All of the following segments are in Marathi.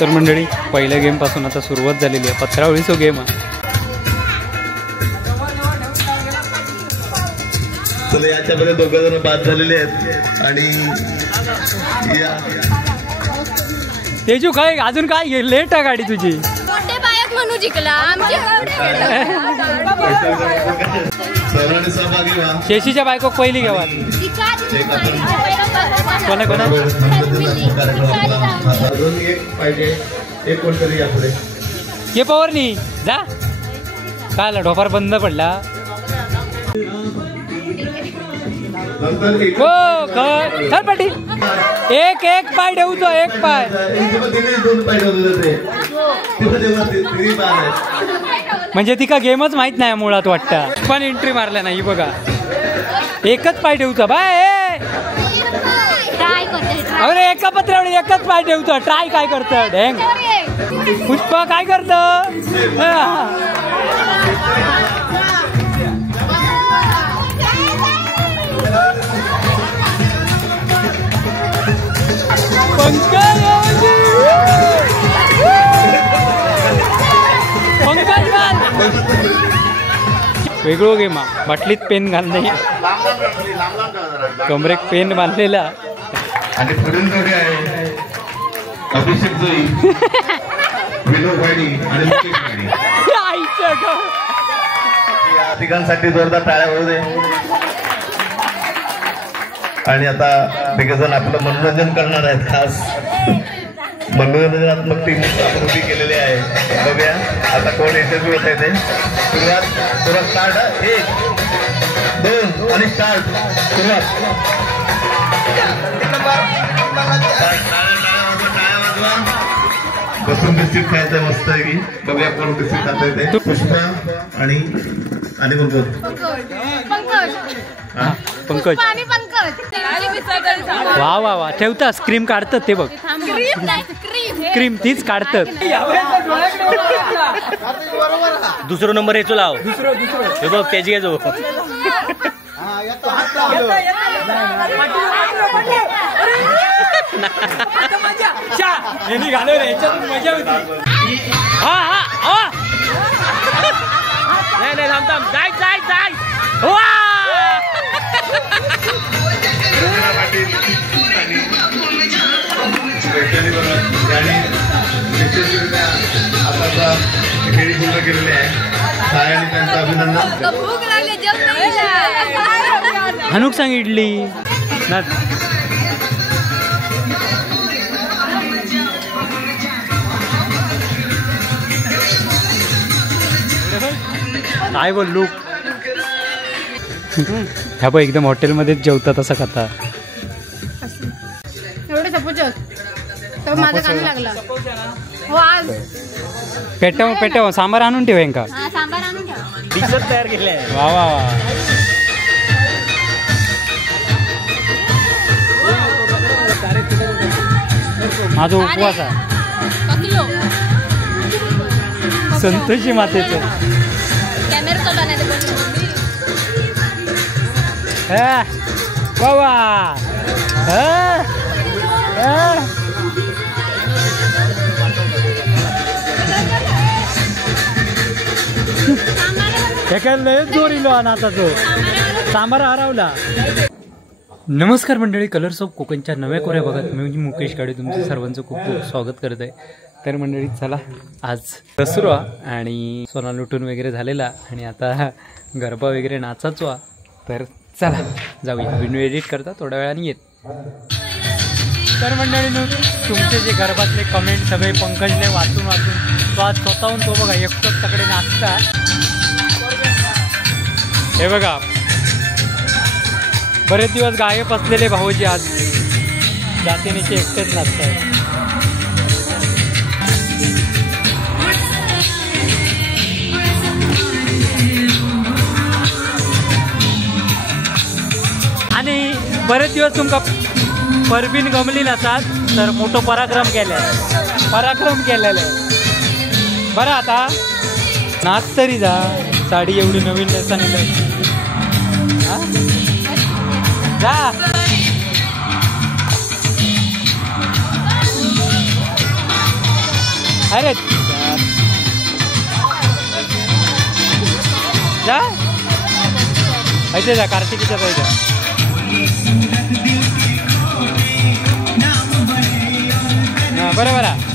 तर मंडळी पहिल्या गेम पासून आता सुरुवात झालेली आहे. 15-20 गेम आहे. तर याच्यामध्ये दोघं जण बाद झालेले आहेत आणि तेजू काय अजून काय लेट आहे गाडी तुझी. म्हणू जिंकला शेशीच्या बायको पहिली घेवा. कोणा कोणा ये पवर नाही जा काय ढोफार बंद पडला. हो चल पाटील एक एक पाय ठेवतो एक पाय. म्हणजे तिका गेमच माहित नाही मुळात वाटतं पण एंट्री मारल्या नाही बघा. एकच पाय ठेवतो बाय. अरे एका पत्रावर एकच पाय ठेवतो. ट्राय काय करतं ढेंग पुष्पा काय करतं. वेगळं गेम बाटलीत पेन घालणे कमरेक पेन बांधलेला आणि पुढील जोडी आहे अभिषेक जोई विनोद वाडी आणि मुकेश वाडी. या तिघांसाठी जोरदार टाळ्या होऊ दे. आणि आता तिघजण आपलं मनोरंजन करणार आहेत. खास मनोरंजनात्मक टीम आपण उभी केलेली आहे. बघूया आता कोण इंटरव्ह्यू होत आहे ते. सुरुवात स्टार्ट 1 2 आणि स्टार्ट सुरुवात. बसून बिस्किट खायचं मस्त आहे की. बघूया कोण बिस्किट खात आहे ते. पुष्पा आणि पंकज वा वा वा ठेवता क्रीम काढतात ते बघ. क्रीम तीच काढतात. दुसरा नंबर याचो लाव. हे बघ त्याची घ्यायचो. मजा होती. हा हा नाही थांब थांब जाय जाय जाय. केलेले आहे. त्यांचं अभिनंदन. हनुक सांग इडली ना. काय बोलू ह्या पण एकदम हॉटेलमध्येच जेवतात असं खाता. एवढे सपोज तर माझा कान लागला. हो आज पेटव पेटव सांबार आणून ठेवेन का. सांबार आणून ठेव. डिशच तयार केले. वा वा वा. माझा उपवास आहे. संतोषी मातेचं. वा वा. जोर इलो आता तो सांबार हरवला. नमस्कार मंडळी, कलर्स ऑफ कोकणच्या नव्या कोऱ्या भागात मी मुकेश गाडे तुमचं सर्वांचं खूप खूप स्वागत करत आहे. तर मंडळी चला आज दसरा आणि सोना लुटून वगैरे झालेला आणि आता गरबा वगैरे नाचाचो. तर चला जाऊया. व्हिडिओ एडिट करता थोड्या वेळाने येत. तर मंडळीनं तुमचे जे गरबातले कमेंट सगळे पंकजने वाचून तो आज स्वतःहून तो बघा एकटंच तकडे नाचता. हे बघा बरेच दिवस गायब असलेले भाऊजी आज जातीनेचे एकटेच नाचतात. आणि बरेच दिवस तुमका परबीन गमली नसात तर मोठं पराक्रम केलेलं आहे बरं. आता नाच तरी जा. साडी एवढी नवीन नेसाने जा. अरे जा ऐसे जा कार्तिकीच्या पाहिजे बरोबर आहे.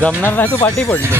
जमणार नाही तू पाठी पडलो.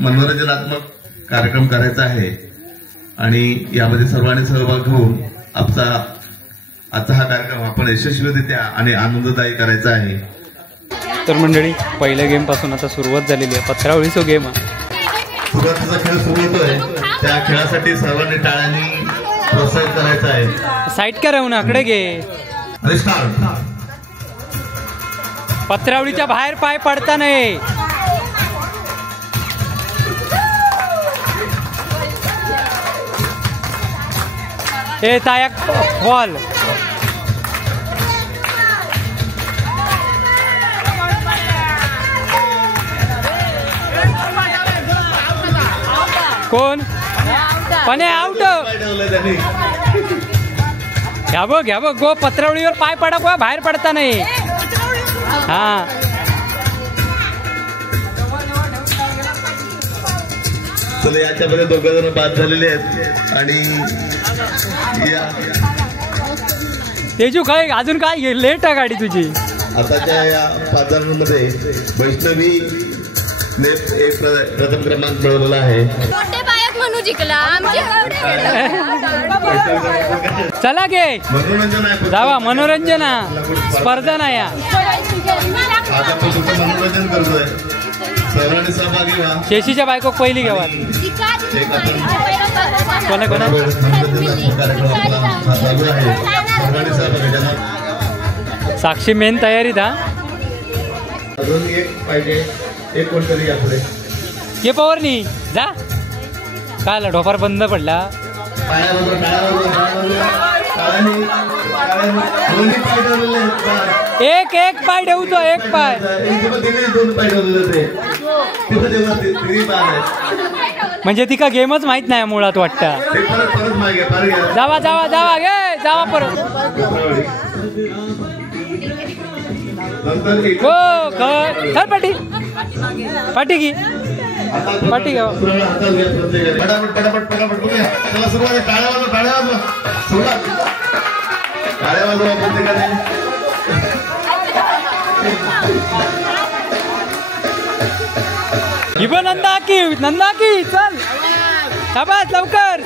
मनोरंजनात्मक कार्यक्रम करायचा आहे आणि यामध्ये सर्वांनी सहभाग घेऊन आजचा हा कार्यक्रम आपण यशस्वीरित्या आणि आनंददायी करायचा आहे. तर मंडळी पहिल्या गेम पासून आता सुरुवात झालेली आहे. 15 गेम आहे. सुरुवातीचा खेळ सुरू होतोय. त्या खेळासाठी सर्वांनी टाळ्यांनी प्रोत्साहित करायचं आहे. साईड का राहून आकडे घे. आणि स्टार्ट. पत्रावळीच्या बाहेर पाय पडता नाही. ए तायक बॉल. कोण पण आउट. घ्या बघ गो. पत्रावळीवर पाय पडा गो. बाहेर पडता नाही. हा चला याच्यामध्ये 2 जण बाद झालेले आहेत आणि तेजू काय अजून काय लेट आहे गाडी तुझी. आताच्या या 5 जणांमध्ये वैष्णवी ने एक प्रथम क्रमांक मिळवलेला आहे. मोठे पायक म्हणू जिंकला. चला गे मनोरंजन आहे. जावा मनोरंजन स्पर्धा नाही. आता आपण तुमचं मनोरंजन करतोय. सर्वांनी सहभागी व्हा. शेशीच्या बायको पहिली घ्यावा. कोणा कार्यक्रम आपला चालू आहे. सर्वांनी सहभागी. साक्षी मेन तयारीत. हा अजून एक पाहिजे. एक कोणतरी आपले ये पवारनी जा. काय ढोफार बंद पडला. एक पाय ठेवतो. एक पाय 2 पाय ठेवले. म्हणजे तिका गेमच माहित नाही मुळात वाटतं. जावा गे जावा परत. हो चल पाठी की पाठी घ्या. पटापट बघूया. चला सुरुवात आहे. टाळ्या वाजवा. सुरुवात. टाळ्या वाजवा प्रत्येकाने. नंदा की चल. शाबास लवकर.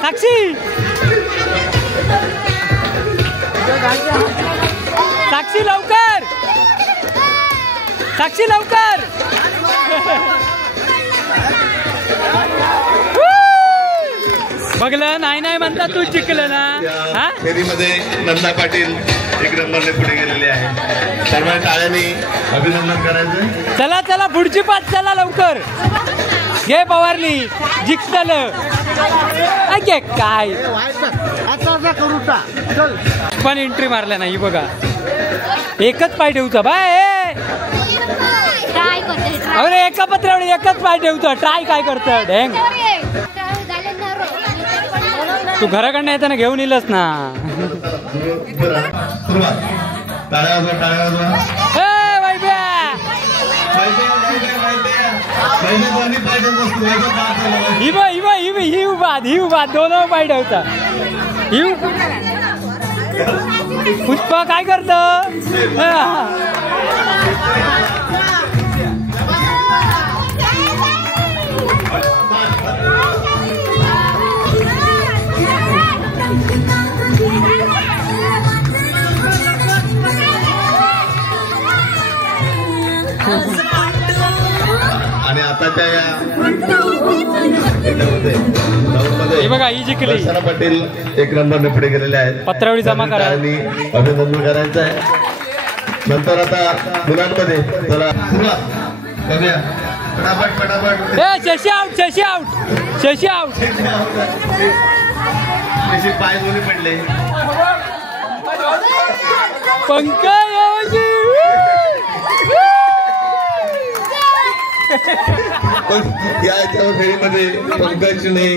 साक्षी लवकर. बघलं नाही म्हणता तू जिंकलं ना. फेरीमध्ये नंदा पाटील 1 नंबरने पुढे गेलेले आहे. सर्वांनी टाळ्यांनी अभिनंदन करायचं. चला पुढची पाच. चला लवकर घे पवारली. जिंकलं काय पण एंट्री मारल्या नाही. बघा एकच पाय ठेवचा बाय. अरे एका पत्रावळी एकच पाय ठेवतो. ट्राय काय करतं ढेंग. तू घराकडनं येताना घेऊन येईलच ना. ही उभा 2 पाय ठेवता. पुष्पा काय करत. आणि आताच्या या बघा ही जिंकली. दर्शना पाटील 1 नंबरने पुढे गेलेले आहेत. पत्रावळी जमा करा. अभिनंदन करायचं आहे. नंतर आता मुलांमध्ये चला सुरुवात करूया. पटापट. शशी आउट. पाय दोन्ही पडले. पंकज याच्या फेरीमध्ये पंकजने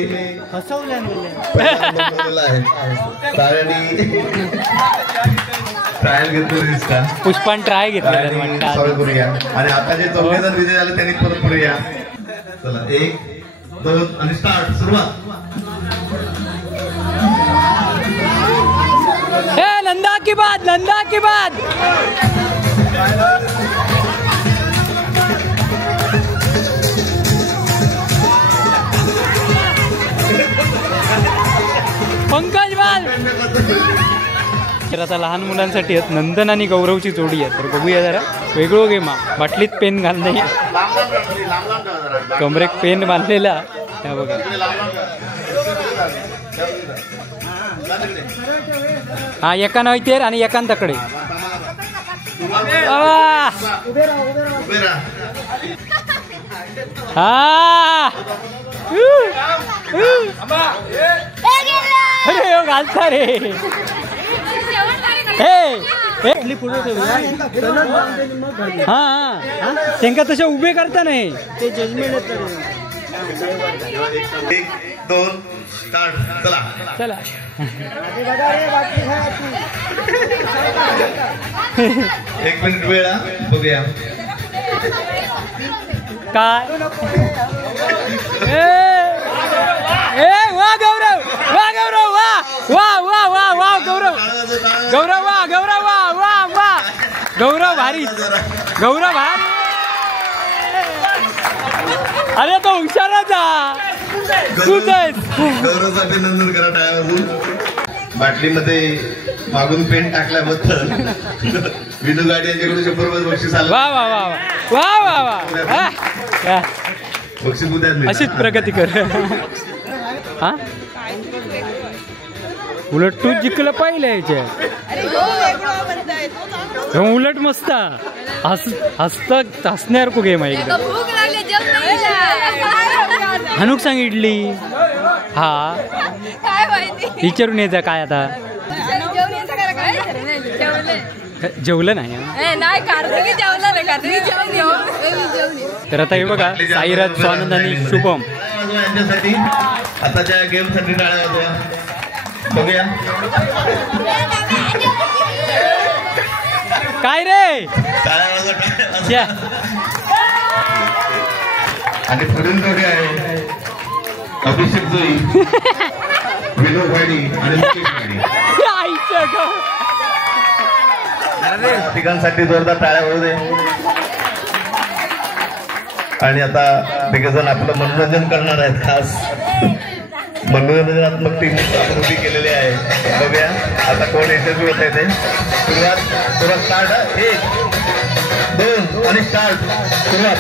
फसवलेला आहे. ट्रायल घेतला. पुष्पान ट्राय घेतला. करूया. आणि आता जे 4 जण विजय झाले त्यांनी परत करूया. चला 1 2 आणि स्टार्ट. सुरुवात. नंदा की बात. तर आता लहान मुलांसाठी आहेत नंदन आणि गौरवची जोडी आहे. तर बघूया जरा वेगळं गेम हा. बाटलीत पेन घालणे, कमरेक पेन बांधलेला त्या बघा. हा एकान ऐतेर आणि एकान तकडे. हा अरे हो घालता रे. हा त्यांका तशा उभे करता नाही ते जजमेंट. 1 2 स्टार्ट. चला चला 1 मिनिट वेळ बघूया काय. वा गौरव, वा गौरव, वा वा वा वा वा गौरव, गौरव वा, गौरव वा वा वा गौरव भारी, गौरव भारी. अरे तो हुशारच तूच आहेस. गौरवचं अभिनंदन करा टाळ्यावाजून. बाटलीमध्ये मागून पेन टाकल्याबद्दल विनू गाडी यांच्याकडून 100 रुपये बक्षीस आलं. वा वा वा वा वा वा वा. बक्षीस उद्या अशीच प्रगती कर. हा उलट तू जिंकलं पाहिलं याच्या. उलट मस्त हसण्यावर को गेम आहे एकदम. हनुक सांग इडली. हा विचारून यायचा काय आता. जेवलं नाही. तर आता हे बघा साईराज, स्वानंद आणि शुभम यांच्यासाठी आताच्या गेम साठी टाळ्या वाजवा. बघूया काय रे. टाळ्या वाजवा. आणि पुढील जोडी आहे अभिषेक जोई, विनोद वाडी आणि मुकेश वाडी. तिघांसाठी जोरदार टाळ्या होऊ दे. आणि आता तिघजण आपलं मनोरंजन करणार आहेत. खास मनोरंजनात्मक टीम आपण उभी केलेली आहे. बघूया आता कोण यशस्वी होत आहे ते. सुरुवात स्टार्ट. 1 2 आणि स्टार्ट. सुरुवात.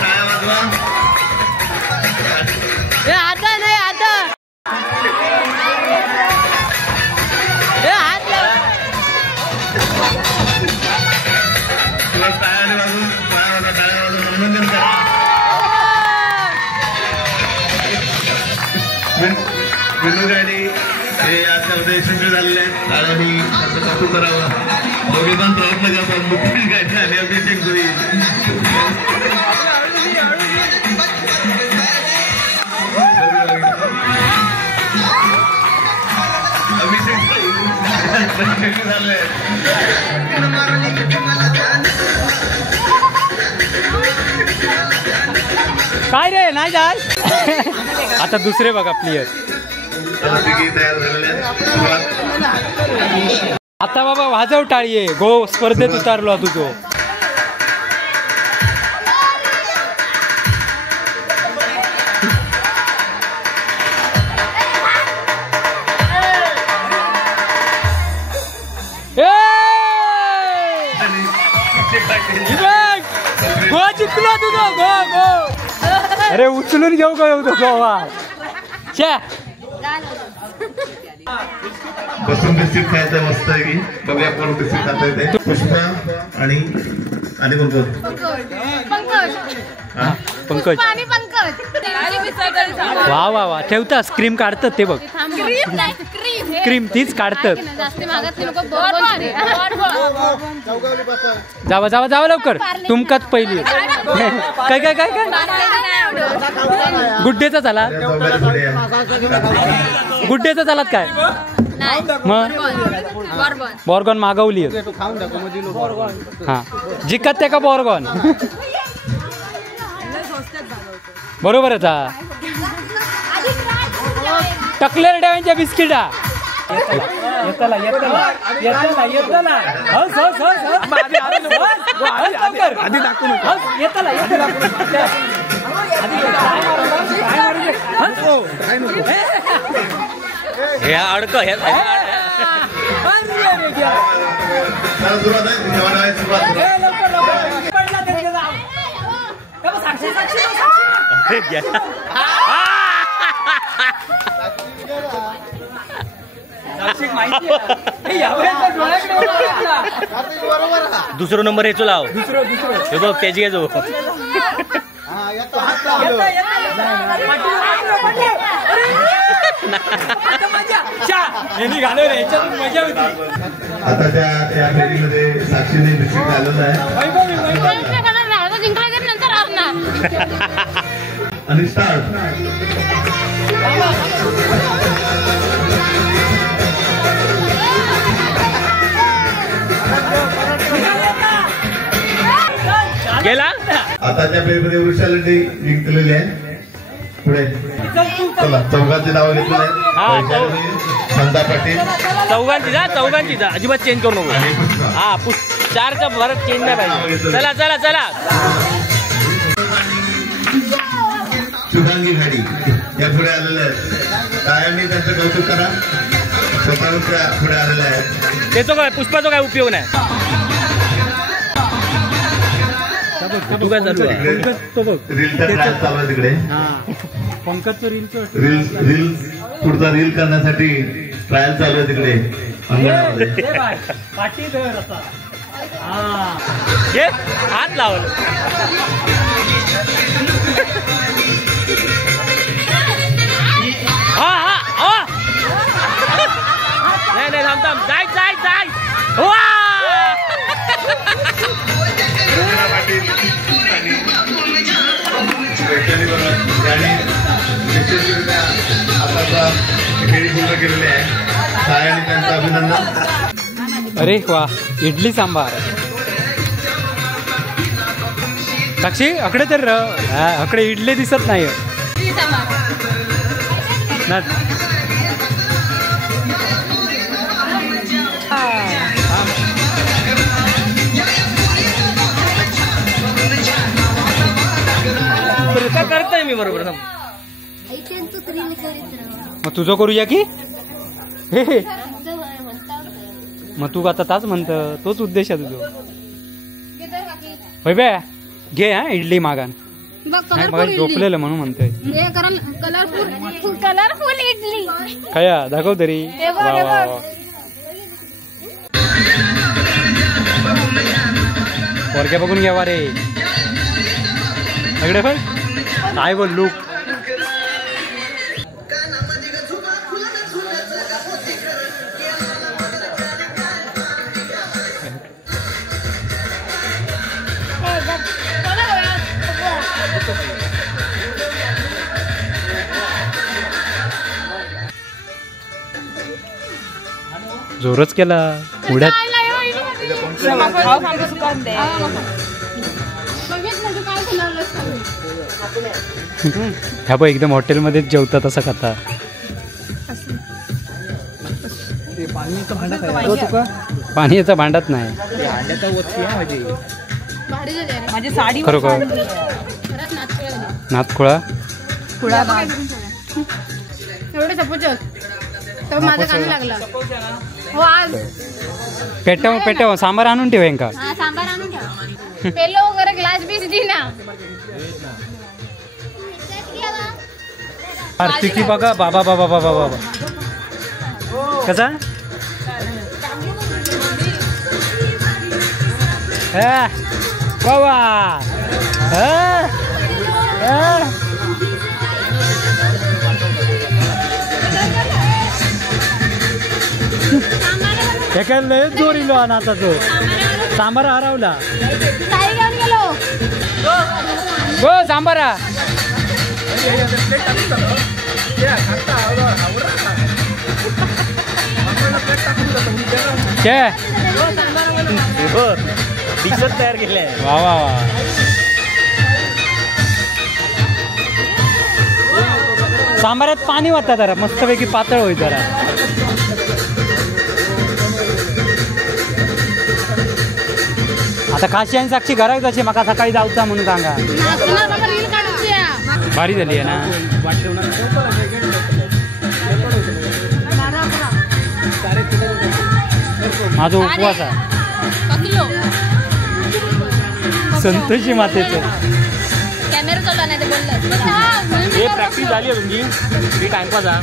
टाळ्या वाजवा. आता नाही आता मनोरंजन करा. विनू गाडी हे याच्यामध्ये यशस्वी झालेले आहेत. आणि असं कौतुक करावं. दोघे पण प्रयत्न करतात. मुकेश गाडी आणि अभिषेक जोई. अभिषेक झाले. काय रे नाही जाय. आता दुसरे बघा प्लेयर. तयार झालेले आहेत. आता बाबा वाजव टाळीये. गो स्पर्धेत उतारलो तुझो. गो जिंकलो तुझो. गो गो. अरे उचलून घेऊ का येऊ तो गोवा. बसून बिस्किट खायचं मस्त आहे की. बघूया कोण बिस्किट खात आहे. पुष्पा आणि कोण कोण. पंकज. वा वा वा. ठेवतास क्रीम काढतात ते बघ. क्रीम तीच काढतात. जावा जावा जावा लवकर. तुमकाच पहिली. काय काय काय काय गुड्डेचा झाला. गुड्डेचा झालात काय मग. बॉर्गॉन मागवली. हा जिकत ते का बॉर्गॉन. बरोबरच हा. टकलेर डेव्यांच्या बिस्किटा. येतला येतला येतला येतला. हस हस हस आधी दाखवून येतला येतला. हे अडक हे सुरुवात आहे जेवण आहे सुरुवात दुसरो नंबर हेचो लाव हे बघ त्याची घेजो आता त्या फेरीमध्ये साक्षीने बिस्किट घालवलं आहे आणि स्टार्ट गेला आता त्या फेरीमध्ये वृक्षालंडी जिंकलेली आहे पुढे चला चौघांची नावं घेतलेली आहेत संदा पाटील चौघांची जा अजिबात चेंज करू नको आणि पुष्पा. हा चारचा भरत चेंज नाही पाहिजे चला चला चला शुभांगी घाडी या पुढे आलेल्या आहेत कायमनी त्यांचं कौतुक करा स्वतःहून त्या पुढे आलेल्या आहेत त्याचा काय पुष्पाचा काय उपयोग नाही तू काय चालू आहे रीलचा ट्रायल चालू आहे तिकडे पंकजचं रीलचं रील पुढचा रील करण्यासाठी ट्रायल चालू आहे तिकडे अंगणामध्ये. पाठी धर असा हात लावलं हा हा नाही नाही थांब थांब जाय जाय जाय फेरी पूर्ण केलेली आहे साय आणि त्यांचं अभिनंदन. अरे वा इडली सांबार साक्षी अकडे तर अकडे इडली दिसत नाही ना काय करताय मी बरोबर मग तुझं करूया की हे मग तू आता ताच म्हणत तोच उद्देश आहे तुझं होय बे घे हा इडली मागान मग झोपलेलं म्हणून म्हणतोय कलरफुल इडली काय दाखव तरी वा वा वा पोरक्या बघून घ्यावा रे सगळे पण काय बोल लूक जोरच केला पुढ्यात ह्या बघ एकदम हॉटेलमध्येच जेवतात असं खाता पाण्याचा भांडात नाही खरोखर नाथखोळा एवढे सपोजत तर माझं कान लागलं हो आज पेटव पेटव सांबार आणून ठेव का सांबार आणून ठेव पेलो वगैरे ग्लास बीस दी ना आरती बघा बाबा बाबा बाबा बाबा कसा बाबा हे लय जोर इलो आता तो सांबार हरवला गो सांबारा दिसत तयार केले वा वा वा सांबारात पाणी वाटतं जरा मस्तपैकी पातळ होईल जरा आता काशी आणि साक्षी घरात जायची माका सकाळी जाऊचा म्हणून सांगा भारी झाली आहे ना. माझा उपवास आहे संतोषी मातेचं. कॅमेरा चालू नाही ते बोललं. हे प्रॅक्टिस झाली आहे तुमची ही टाइमपास आहे.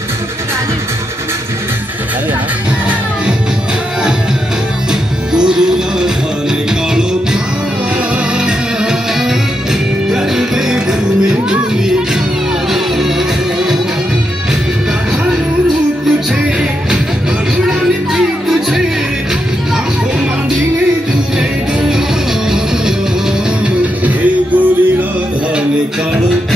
झाली आहे ना. कालो